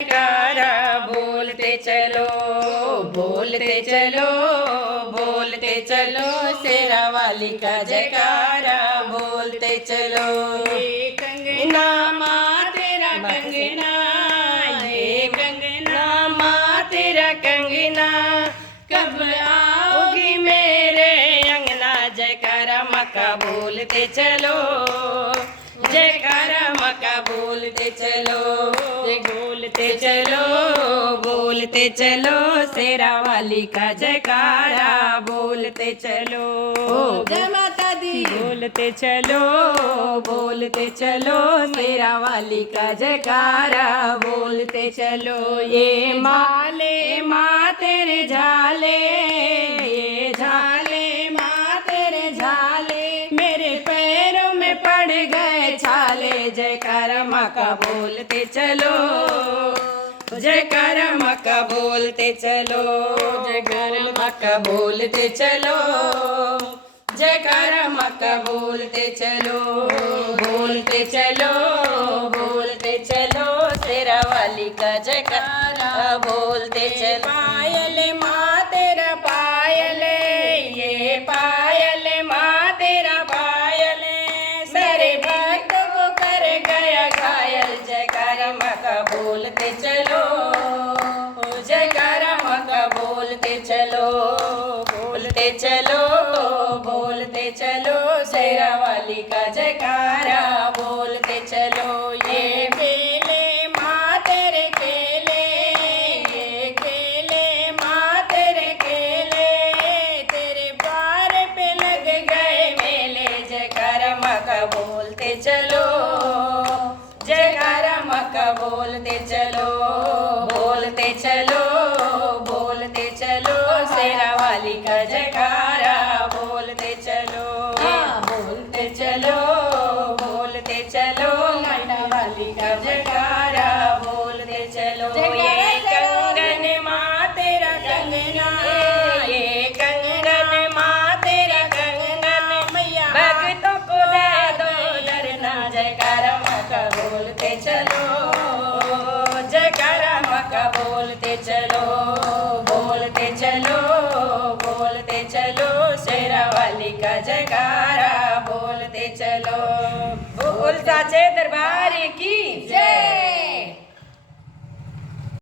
जयकारा बोलते चलो, बोलते चलो, बोलते चलो, शेरा वाली का जयकारा बोलते चलो। ये कंगना माँ तेरा कंगना, ये कंगना माँ तेरा कंगना, कब आओगी मेरे अंगना। जयकारा माँ का बोलते चलो, जयकारा माँ का बोलते चलो, बोलते चलो, बोलते चलो, शेरा वाली का जयकारा बोलते चलो। जय माता दी। बोलते चलो, बोलते चलो, शेरा वाली का जयकारा बोलते चलो। ये माले माँ तेरे झाले, ये झाले माँ तेरे झाले, मेरे पैरों में पड़ गए छाले। जयकारा माँ का बोलते चलो, जयकारा माँ का बोलते चलो, जयकारा माँ का बोलते चलो, जयकारा माँ का बोलते चलो। बोलते चलो, बोलते चलो, शेरा वाली का जयकारा बोलते चलो। पायल माँ तेरा पायल, ये पायल माँ तेरा पायल, मेरे भक्त को कर गया घायल। जयकारा माँ का बोलते चलो, जयकारा माँ का बोलते चलो, बोलते चलो, बोलते चलो, शेरा वाली का जयकारा बोलते चलो। ये खेले माँ तेरे खेले, ये खेले माँ तेरे खेले, तेरे द्वार पे लग गए मेले। जयकारा माँ का बोलते चलो, जयकारा माँ का बोलते चलो, बोलते चलो, बोलते चलो, शेरा वाली का जयकारा बोलते चलो। बोलते चलो, बोलते चलो, मैना वाली का जयकारा बोलते चलो। ये कंगन माँ तेरा कंगना, ये कंगन माँ तेरा कंगन, मैया भक्तों को दे दो डरना। जयकारा माँ का बोलते चलो, जयकारा माँ का बोलते चलो, बोलते चलो, बोलते चलो, शेरा वाली का जयकारा बोलते चलो। बोल साचे दरबार की जय।